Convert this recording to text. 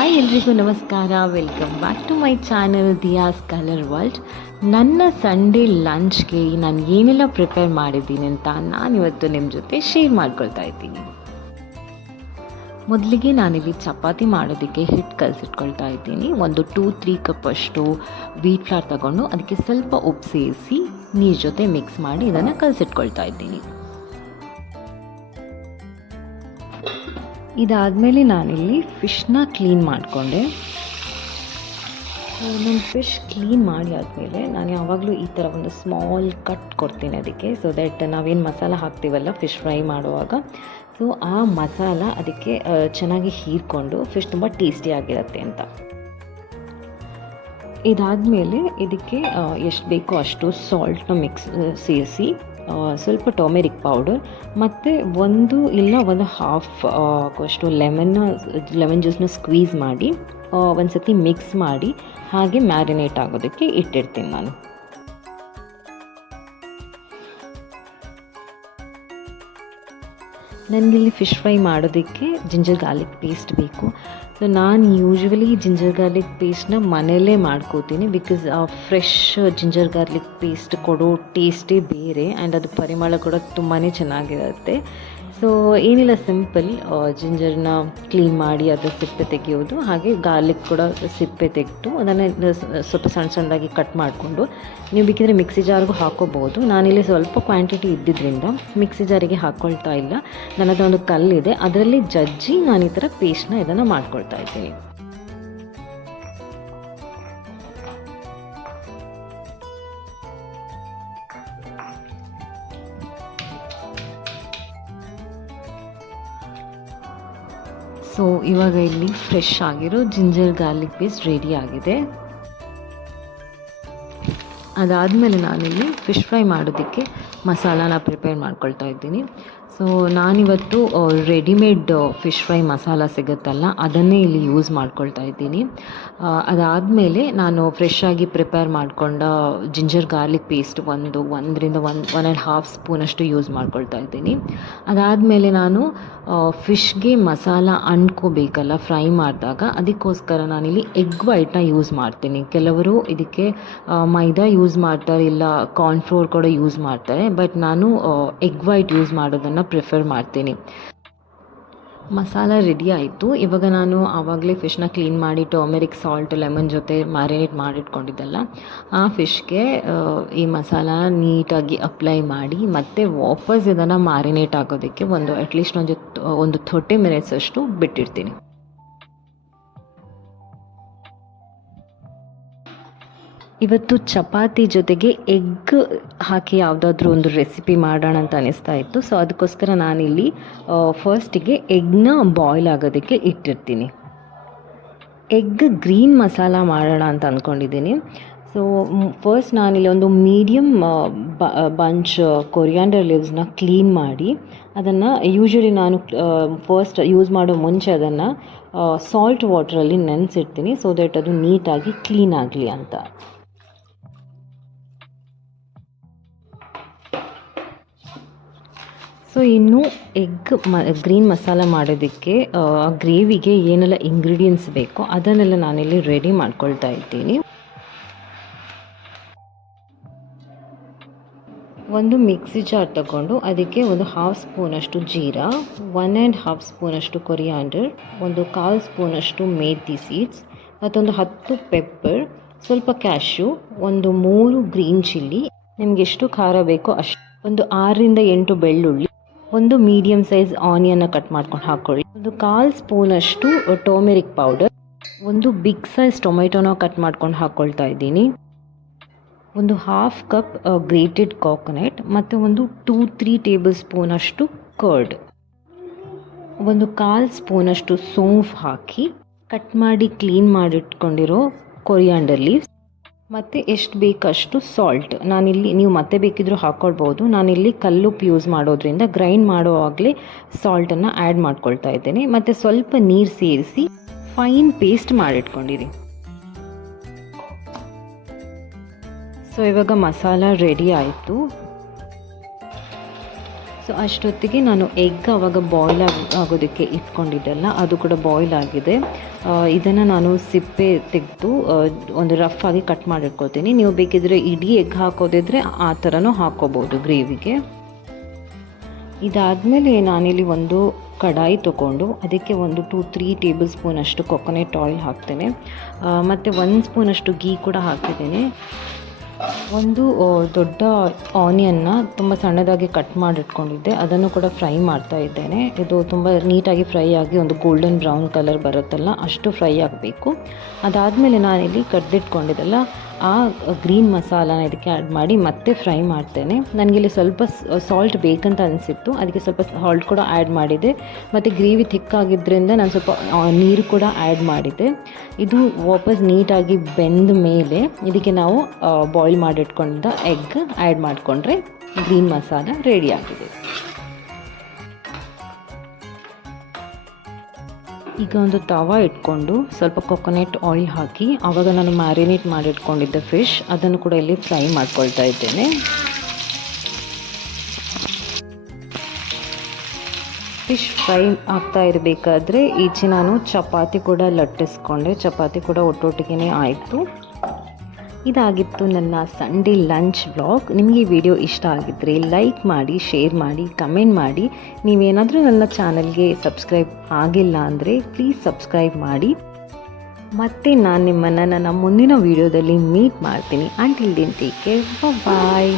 Hi ಎಲ್ರಿಗೂ ನಮಸ್ಕಾರ, welcome back to my channel Diya's colour world. ನನ್ನ ಸಂಡೇ ಲಂಚ್ಗೆ ನಾನು ಏನೆಲ್ಲ ಪ್ರಿಪೇರ್ ಮಾಡಿದ್ದೀನಿ ಅಂತ ನಾನಿವತ್ತು ನಿಮ್ಮ ಜೊತೆ ಶೇರ್ ಮಾಡ್ಕೊಳ್ತಾ ಇದ್ದೀನಿ. ಮೊದಲಿಗೆ ನಾನಿಲ್ಲಿ ಚಪಾತಿ ಮಾಡೋದಕ್ಕೆ ಹಿಟ್ಟು ಕಲಸಿಟ್ಕೊಳ್ತಾ ಇದ್ದೀನಿ. ಒಂದು 2-3 ಕಪ್ ಅಷ್ಟು ವೀಟ್ ಫ್ಲಾರ್ ತಗೊಂಡು ಅದಕ್ಕೆ ಸ್ವಲ್ಪ ಉಪ್ಪು ಸೇರಿಸಿ ನೀರು ಜೊತೆ ಮಿಕ್ಸ್ ಮಾಡಿ ಇದನ್ನು ಕಲಸಿಟ್ಕೊಳ್ತಾ ಇದ್ದೀನಿ. ಇದಾದಮೇಲೆ ನಾನಿಲ್ಲಿ ಫಿಶ್ನ ಕ್ಲೀನ್ ಮಾಡಿಕೊಂಡೆ. ನನ್ನ ಫಿಶ್ ಕ್ಲೀನ್ ಮಾಡಿ ಆದಮೇಲೆ ನಾನು ಯಾವಾಗಲೂ ಈ ಥರ ಒಂದು ಸ್ಮಾಲ್ ಕಟ್ ಕೊಡ್ತೀನಿ ಅದಕ್ಕೆ, ಸೊ ದ್ಯಾಟ್ ನಾವೇನು ಮಸಾಲ ಹಾಕ್ತೀವಲ್ಲ ಫಿಶ್ ಫ್ರೈ ಮಾಡುವಾಗ, ಸೊ ಆ ಮಸಾಲ ಅದಕ್ಕೆ ಚೆನ್ನಾಗಿ ಹೀರ್ಕೊಂಡು ಫಿಶ್ ತುಂಬ ಟೇಸ್ಟಿಯಾಗಿರುತ್ತೆ ಅಂತ. ಇದಾದಮೇಲೆ ಇದಕ್ಕೆ ಎಷ್ಟು ಬೇಕೋ ಅಷ್ಟು ಸಾಲ್ಟ್ನ ಸೇರಿಸಿ ಸ್ವಲ್ಪ ಟರ್ಮೆರಿಕ್ ಪೌಡರ್ ಮತ್ತು ಒಂದು ಹಾಫ್ ಅಷ್ಟು ಲೆಮನ್ ಜ್ಯೂಸ್ನ ಸ್ಕ್ವೀಸ್ ಮಾಡಿ ಒಂದು ಸತಿ ಮಿಕ್ಸ್ ಮಾಡಿ ಹಾಗೆ ಮ್ಯಾರಿನೇಟ್ ಆಗೋದಕ್ಕೆ ಇಟ್ಟಿರ್ತೀನಿ ನಾನು. ನನಗಿಲ್ಲಿ ಫಿಶ್ ಫ್ರೈ ಮಾಡೋದಕ್ಕೆ ಜಿಂಜರ್ ಗಾರ್ಲಿಕ್ ಪೇಸ್ಟ್ ಬೇಕು. ಸೊ ನಾನು ಯೂಶ್ವಲಿ ಜಿಂಜರ್ ಗಾರ್ಲಿಕ್ ಪೇಸ್ಟ್ನ ಮನೆಯಲ್ಲೇ ಮಾಡ್ಕೋತೀನಿ, ಬಿಕಾಸ್ ಆ ಫ್ರೆಶ್ ಜಿಂಜರ್ ಗಾರ್ಲಿಕ್ ಪೇಸ್ಟ್ ಕೊಡೋ ಟೇಸ್ಟೇ ಬೇರೆ ಆ್ಯಂಡ್ ಅದು ಪರಿಮಳ ಕೂಡ ತುಂಬಾ ಚೆನ್ನಾಗಿರುತ್ತೆ. ಸೊ ಏನಿಲ್ಲ, ಸಿಂಪಲ್ ಜಿಂಜರ್ನ ಕ್ಲೀನ್ ಮಾಡಿ ಅದರ ಸಿಪ್ಪೆ ತೆಗೆಯೋದು, ಹಾಗೆ ಗಾರ್ಲಿಕ್ ಕೂಡ ಸಿಪ್ಪೆ ತೆಗೆದು ಅದನ್ನು ಸ್ವಲ್ಪ ಸಣ್ಣದಾಗಿ ಕಟ್ ಮಾಡಿಕೊಂಡು ನೀವು ಬೇಕಿದ್ರೆ ಮಿಕ್ಸಿ ಜಾರ್ಗೂ ಹಾಕೋಬೋದು. ನಾನಿಲ್ಲಿ ಸ್ವಲ್ಪ ಕ್ವಾಂಟಿಟಿ ಇದ್ದಿದ್ದರಿಂದ ಮಿಕ್ಸಿ ಜಾರಿಗೆ ಹಾಕ್ಕೊಳ್ತಾ ಇಲ್ಲ. ನನ್ನ ಹತ್ರ ಒಂದು ಕಲ್ಲಿದೆ, ಅದರಲ್ಲಿ ಜಜ್ಜಿ ನಾನು ಈ ಥರ ಪೇಸ್ಟ್ನ ಇದನ್ನು ಮಾಡ್ಕೊಳ್ತಾ ಇದ್ದೀನಿ. ಸೊ ಇವಾಗ ಇಲ್ಲಿ ಫ್ರೆಶ್ ಆಗಿರೋ ಜಿಂಜರ್ ಗಾರ್ಲಿಕ್ ಪೇಸ್ಟ್ ರೆಡಿ ಆಗಿದೆ. ಅದಾದಮೇಲೆ ನಾನಿಲ್ಲಿ ಫಿಶ್ ಫ್ರೈ ಮಾಡೋದಕ್ಕೆ ಮಸಾಲಾನ ಪ್ರಿಪೇರ್ ಮಾಡ್ಕೊಳ್ತಾ ಇದ್ದೀನಿ. ಸೊ ನಾನಿವತ್ತು ರೆಡಿಮೇಡ್ ಫಿಶ್ ಫ್ರೈ ಮಸಾಲ ಸಿಗುತ್ತಲ್ಲ, ಅದನ್ನೇ ಇಲ್ಲಿ ಯೂಸ್ ಮಾಡ್ಕೊಳ್ತಾ ಇದ್ದೀನಿ. ಅದಾದಮೇಲೆ ನಾನು ಫ್ರೆಶ್ ಆಗಿ ಪ್ರಿಪೇರ್ ಮಾಡಿಕೊಂಡ ಜಿಂಜರ್ ಗಾರ್ಲಿಕ್ ಪೇಸ್ಟ್ 1.5 ಸ್ಪೂನಷ್ಟು ಯೂಸ್ ಮಾಡ್ಕೊಳ್ತಾ ಇದ್ದೀನಿ. ಅದಾದಮೇಲೆ ನಾನು ಫಿಶ್ಗೆ ಮಸಾಲ ಅಂಟ್ಕೋಬೇಕಲ್ಲ ಫ್ರೈ ಮಾಡಿದಾಗ, ಅದಕ್ಕೋಸ್ಕರ ನಾನಿಲ್ಲಿ ಎಗ್ ವೈಟ್ನ ಯೂಸ್ ಮಾಡ್ತೀನಿ. ಕೆಲವರು ಇದಕ್ಕೆ ಮೈದಾ ಯೂಸ್ ಮಾಡ್ತಾರೆ, ಇಲ್ಲ ಕಾರ್ನ್ಫ್ಲೋರ್ ಕೂಡ ಯೂಸ್ ಮಾಡ್ತಾರೆ, ಬಟ್ ನಾನು ಎಗ್ ವೈಟ್ ಯೂಸ್ ಮಾಡೋದನ್ನು ಪ್ರಿಫರ್ ಮಾಡ್ತೀನಿ. ಮಸಾಲ ರೆಡಿ ಆಯಿತು. ಇವಾಗ ನಾನು ಆವಾಗಲೇ ಫಿಶ್ನ ಕ್ಲೀನ್ ಮಾಡಿ ಟರ್ಮೆರಿಕ್, ಸಾಲ್ಟ್, ಲೆಮನ್ ಜೊತೆ ಮ್ಯಾರಿನೇಟ್ ಮಾಡಿಟ್ಕೊಂಡಿದ್ದಲ್ಲ, ಆ ಫಿಶ್ಗೆ ಈ ಮಸಾಲ ನೀಟಾಗಿ ಅಪ್ಲೈ ಮಾಡಿ ಮತ್ತು ವಾಪಸ್ ಇದನ್ನು ಮ್ಯಾರಿನೇಟ್ ಆಗೋದಕ್ಕೆ ಅಟ್ಲೀಸ್ಟ್ ಒಂದು 30 ಮಿನಿಟ್ಸ್ ಅಷ್ಟು ಬಿಟ್ಟಿರ್ತೀನಿ. ಇವತ್ತು ಚಪಾತಿ ಜೊತೆಗೆ ಎಗ್ ಹಾಕಿ ಯಾವುದಾದ್ರೂ ಒಂದು ರೆಸಿಪಿ ಮಾಡೋಣ ಅಂತ ಅನಿಸ್ತಾ ಇತ್ತು. ಸೊ ಅದಕ್ಕೋಸ್ಕರ ನಾನಿಲ್ಲಿ ಫಸ್ಟಿಗೆ ಎಗ್ನ ಬಾಯ್ಲ್ ಆಗೋದಕ್ಕೆ ಇಟ್ಟಿರ್ತೀನಿ. ಎಗ್ ಗ್ರೀನ್ ಮಸಾಲ ಮಾಡೋಣ ಅಂತ ಅಂದ್ಕೊಂಡಿದ್ದೀನಿ. ಸೊ ಫಸ್ಟ್ ನಾನಿಲ್ಲಿ ಒಂದು ಮೀಡಿಯಮ್ ಬಂಚ್ ಕೊರಿಯಾಂಡರ್ ಲೀವ್ಸ್ನ ಕ್ಲೀನ್ ಮಾಡಿ ಅದನ್ನು ಯೂಶ್ವಲಿ ನಾನು ಫಸ್ಟ್ ಯೂಸ್ ಮಾಡೋ ಮುಂಚೆ ಅದನ್ನು ಸಾಲ್ಟ್ ವಾಟ್ರಲ್ಲಿ ನೆನೆಸಿಡ್ತೀನಿ, ಸೊ ದಟ್ ಅದು ನೀಟಾಗಿ ಕ್ಲೀನ್ ಆಗಲಿ ಅಂತ. ಸೊ ಇನ್ನು ಗ್ರೀನ್ ಮಸಾಲ ಮಾಡೋದಕ್ಕೆ ಗ್ರೇವಿಗೆ ಏನೆಲ್ಲ ಇಂಗ್ರೀಡಿಯೆಂಟ್ಸ್ ಬೇಕೋ ಅದನ್ನೆಲ್ಲ ನಾನಿಲ್ಲಿ ರೆಡಿ ಮಾಡ್ಕೊಳ್ತಾ ಇದ್ದೀನಿ. ಒಂದು ಮಿಕ್ಸಿ ಜಾರ್ ತಗೊಂಡು ಅದಕ್ಕೆ ಒಂದು 1/2 ಸ್ಪೂನಷ್ಟು ಜೀರಾ, 1.5 ಸ್ಪೂನಷ್ಟು ಕೊರಿಯಾಂಡರ್, ಒಂದು 1/4 ಸ್ಪೂನಷ್ಟು ಮೇಥಿ ಸೀಡ್ಸ್, ಮತ್ತೊಂದು 10 ಪೆಪ್ಪರ್, ಸ್ವಲ್ಪ ಕ್ಯಾಶ್ಯೂ, ಒಂದು 3 ಗ್ರೀನ್ ಚಿಲ್ಲಿ, ನಿಮ್ಗೆ ಎಷ್ಟು ಖಾರ ಬೇಕೋ ಅಷ್ಟು, ಒಂದು 6-8 ಬೆಳ್ಳುಳ್ಳಿ, ಒಂದು ಮೀಡಿಯಮ್ ಸೈಜ್ ಆನಿಯನ್ನ ಕಟ್ ಮಾಡ್ಕೊಂಡು ಹಾಕ್ಕೊಳ್ಳಿ, ಒಂದು 1/4 ಸ್ಪೂನಷ್ಟು ಟರ್ಮೆರಿಕ್ ಪೌಡರ್, ಒಂದು ಬಿಗ್ ಸೈಜ್ ಟೊಮೆಟೊನ ಕಟ್ ಮಾಡ್ಕೊಂಡು ಹಾಕ್ಕೊಳ್ತಾ ಇದ್ದೀನಿ, ಒಂದು 1/2 ಕಪ್ ಗ್ರೇಟೆಡ್ ಕೋಕೋನಟ್, ಮತ್ತು ಒಂದು 2-3 ಟೇಬಲ್ ಸ್ಪೂನಷ್ಟು ಕರ್ಡ್, ಒಂದು 1/4 ಸ್ಪೂನಷ್ಟು ಸೋಂಫ್ ಹಾಕಿ ಕಟ್ ಮಾಡಿ ಕ್ಲೀನ್ ಮಾಡಿಟ್ಕೊಂಡಿರೋ ಕೊರಿಯಾಂಡರ್ ಲೀವ್ಸ್, ಮತ್ತು ಎಷ್ಟು ಬೇಕಷ್ಟು ಸಾಲ್ಟ್. ನಾನಿಲ್ಲಿ ನೀವು ಮತ್ತೆ ಬೇಕಿದ್ರೂ ಹಾಕ್ಕೊಳ್ಬೋದು, ನಾನಿಲ್ಲಿ ಕಲ್ಲುಪ್ಪು ಯೂಸ್ ಮಾಡೋದ್ರಿಂದ ಗ್ರೈಂಡ್ ಮಾಡುವಾಗಲೇ ಸಾಲ್ಟನ್ನು ಆ್ಯಡ್ ಮಾಡ್ಕೊಳ್ತಾ ಇದ್ದೇನೆ, ಮತ್ತು ಸ್ವಲ್ಪ ನೀರು ಸೇರಿಸಿ ಫೈನ್ ಪೇಸ್ಟ್ ಮಾಡಿಟ್ಕೊಂಡಿರಿ. ಸೊ ಇವಾಗ ಮಸಾಲ ರೆಡಿ ಆಯಿತು. ಸೊ ಸೊ ಅಷ್ಟೊತ್ತಿಗೆ ನಾನು ಎಗ್ ಆವಾಗ ಬಾಯ್ಲ್ ಆಗೋದಕ್ಕೆ ಇಟ್ಕೊಂಡಿದ್ದೆಲ್ಲ ಅದು ಕೂಡ ಬಾಯ್ಲ್ ಆಗಿದೆ. ಇದನ್ನು ನಾನು ಸಿಪ್ಪೆ ತೆಗೆದು ಒಂದು ರಫ್ ಆಗಿ ಕಟ್ ಮಾಡಿಟ್ಕೊಳ್ತೀನಿ. ನೀವು ಬೇಕಿದ್ರೆ ಇಡೀ ಎಗ್ ಹಾಕೋದಿದ್ರೆ ಆ ಥರನೂ ಹಾಕ್ಕೋಬೋದು ಗ್ರೇವಿಗೆ. ಇದಾದಮೇಲೆ ನಾನಿಲ್ಲಿ ಒಂದು ಕಡಾಯಿ ತೊಗೊಂಡು ಅದಕ್ಕೆ ಒಂದು 2-3 ಟೇಬಲ್ ಸ್ಪೂನಷ್ಟು ಕೊಕೊನೆಟ್ ಆಯಿಲ್ ಹಾಕ್ತೇನೆ. ಮತ್ತು 1 ಸ್ಪೂನಷ್ಟು ಗೀ ಕೂಡ ಹಾಕಿದ್ದೇನೆ. ಒಂದು ದೊಡ್ಡ ಆನಿಯನ್ನ ತುಂಬ ಸಣ್ಣದಾಗಿ ಕಟ್ ಮಾಡಿಟ್ಕೊಂಡಿದ್ದೆ, ಅದನ್ನು ಕೂಡ ಫ್ರೈ ಮಾಡ್ತಾ ಇದ್ದೇನೆ. ಇದು ತುಂಬ ನೀಟಾಗಿ ಫ್ರೈ ಆಗಿ ಒಂದು ಗೋಲ್ಡನ್ ಬ್ರೌನ್ ಕಲರ್ ಬರುತ್ತಲ್ಲ ಅಷ್ಟು ಫ್ರೈ ಆಗಬೇಕು. ಅದಾದಮೇಲೆ ನಾನಿಲ್ಲಿ ಕಡ್ದಿಟ್ಕೊಂಡಿದ್ದೆಲ್ಲ ಆ ಗ್ರೀನ್ ಮಸಾಲಾನ ಇದಕ್ಕೆ ಆ್ಯಡ್ ಮಾಡಿ ಮತ್ತೆ ಫ್ರೈ ಮಾಡ್ತೇನೆ. ನನಗಿಲ್ಲಿ ಸ್ವಲ್ಪ ಸಾಲ್ಟ್ ಬೇಕಂತ ಅನಿಸಿತ್ತು, ಅದಕ್ಕೆ ಸ್ವಲ್ಪ ಸಾಲ್ಟ್ ಕೂಡ ಆ್ಯಡ್ ಮಾಡಿದೆ. ಮತ್ತು ಗ್ರೇವಿ ಥಿಕ್ಕಾಗಿದ್ದರಿಂದ ನಾನು ಸ್ವಲ್ಪ ನೀರು ಕೂಡ ಆ್ಯಡ್ ಮಾಡಿದೆ. ಇದು ವಾಪಸ್ ನೀಟಾಗಿ ಬೆಂದ ಮೇಲೆ ಇದಕ್ಕೆ ನಾವು ಬಾಯ್ಲ್ ಮಾಡಿಟ್ಕೊಂಡಿದ್ದ ಎಗ್ ಆ್ಯಡ್ ಮಾಡಿಕೊಂಡ್ರೆ ಗ್ರೀನ್ ಮಸಾಲ ರೆಡಿ ಆಗಿದೆ. ಈಗ ಒಂದು ತವ ಇಟ್ಕೊಂಡು ಸ್ವಲ್ಪ ಕೊಕೊನೆಟ್ ಆಯಿಲ್ ಹಾಕಿ ಆವಾಗ ನಾನು ಮ್ಯಾರಿನೇಟ್ ಮಾಡಿಟ್ಕೊಂಡಿದ್ದ ಫಿಶ್ ಅದನ್ನು ಕೂಡ ಇಲ್ಲಿ ಫ್ರೈ ಮಾಡ್ಕೊಳ್ತಾ ಇದ್ದೇನೆ. ಫಿಶ್ ಫ್ರೈ ಆಗ್ತಾ ಇರಬೇಕಾದ್ರೆ ಈಚೆ ನಾನು ಚಪಾತಿ ಕೂಡ ಲಟ್ಟಿಸ್ಕೊಂಡೆ. ಚಪಾತಿ ಕೂಡ ಒಟ್ಟೊಟ್ಟಿಗೆ ಆಯಿತು. ಇದಾಗಿತ್ತು ನನ್ನ ಸಂಡೇ ಲಂಚ್ ವ್ಲಾಗ್. ನಿಮಗೆ ಈ ವಿಡಿಯೋ ಇಷ್ಟ ಆಗಿದ್ದರೆ ಲೈಕ್ ಮಾಡಿ, ಶೇರ್ ಮಾಡಿ, ಕಮೆಂಟ್ ಮಾಡಿ. ನೀವೇನಾದರೂ ನನ್ನ ಚಾನಲ್ಗೆ ಸಬ್ಸ್ಕ್ರೈಬ್ ಆಗಿಲ್ಲ ಅಂದರೆ ಪ್ಲೀಸ್ ಸಬ್ಸ್ಕ್ರೈಬ್ ಮಾಡಿ. ಮತ್ತು ನಾನು ನಿಮ್ಮನ್ನು ನನ್ನ ಮುಂದಿನ ವಿಡಿಯೋದಲ್ಲಿ ಮೀಟ್ ಮಾಡ್ತೀನಿ. ಅಂಟಿಲ್ ದೆನ್ ಟೇಕ್ ಕೇರ್, ಬಾಯ್.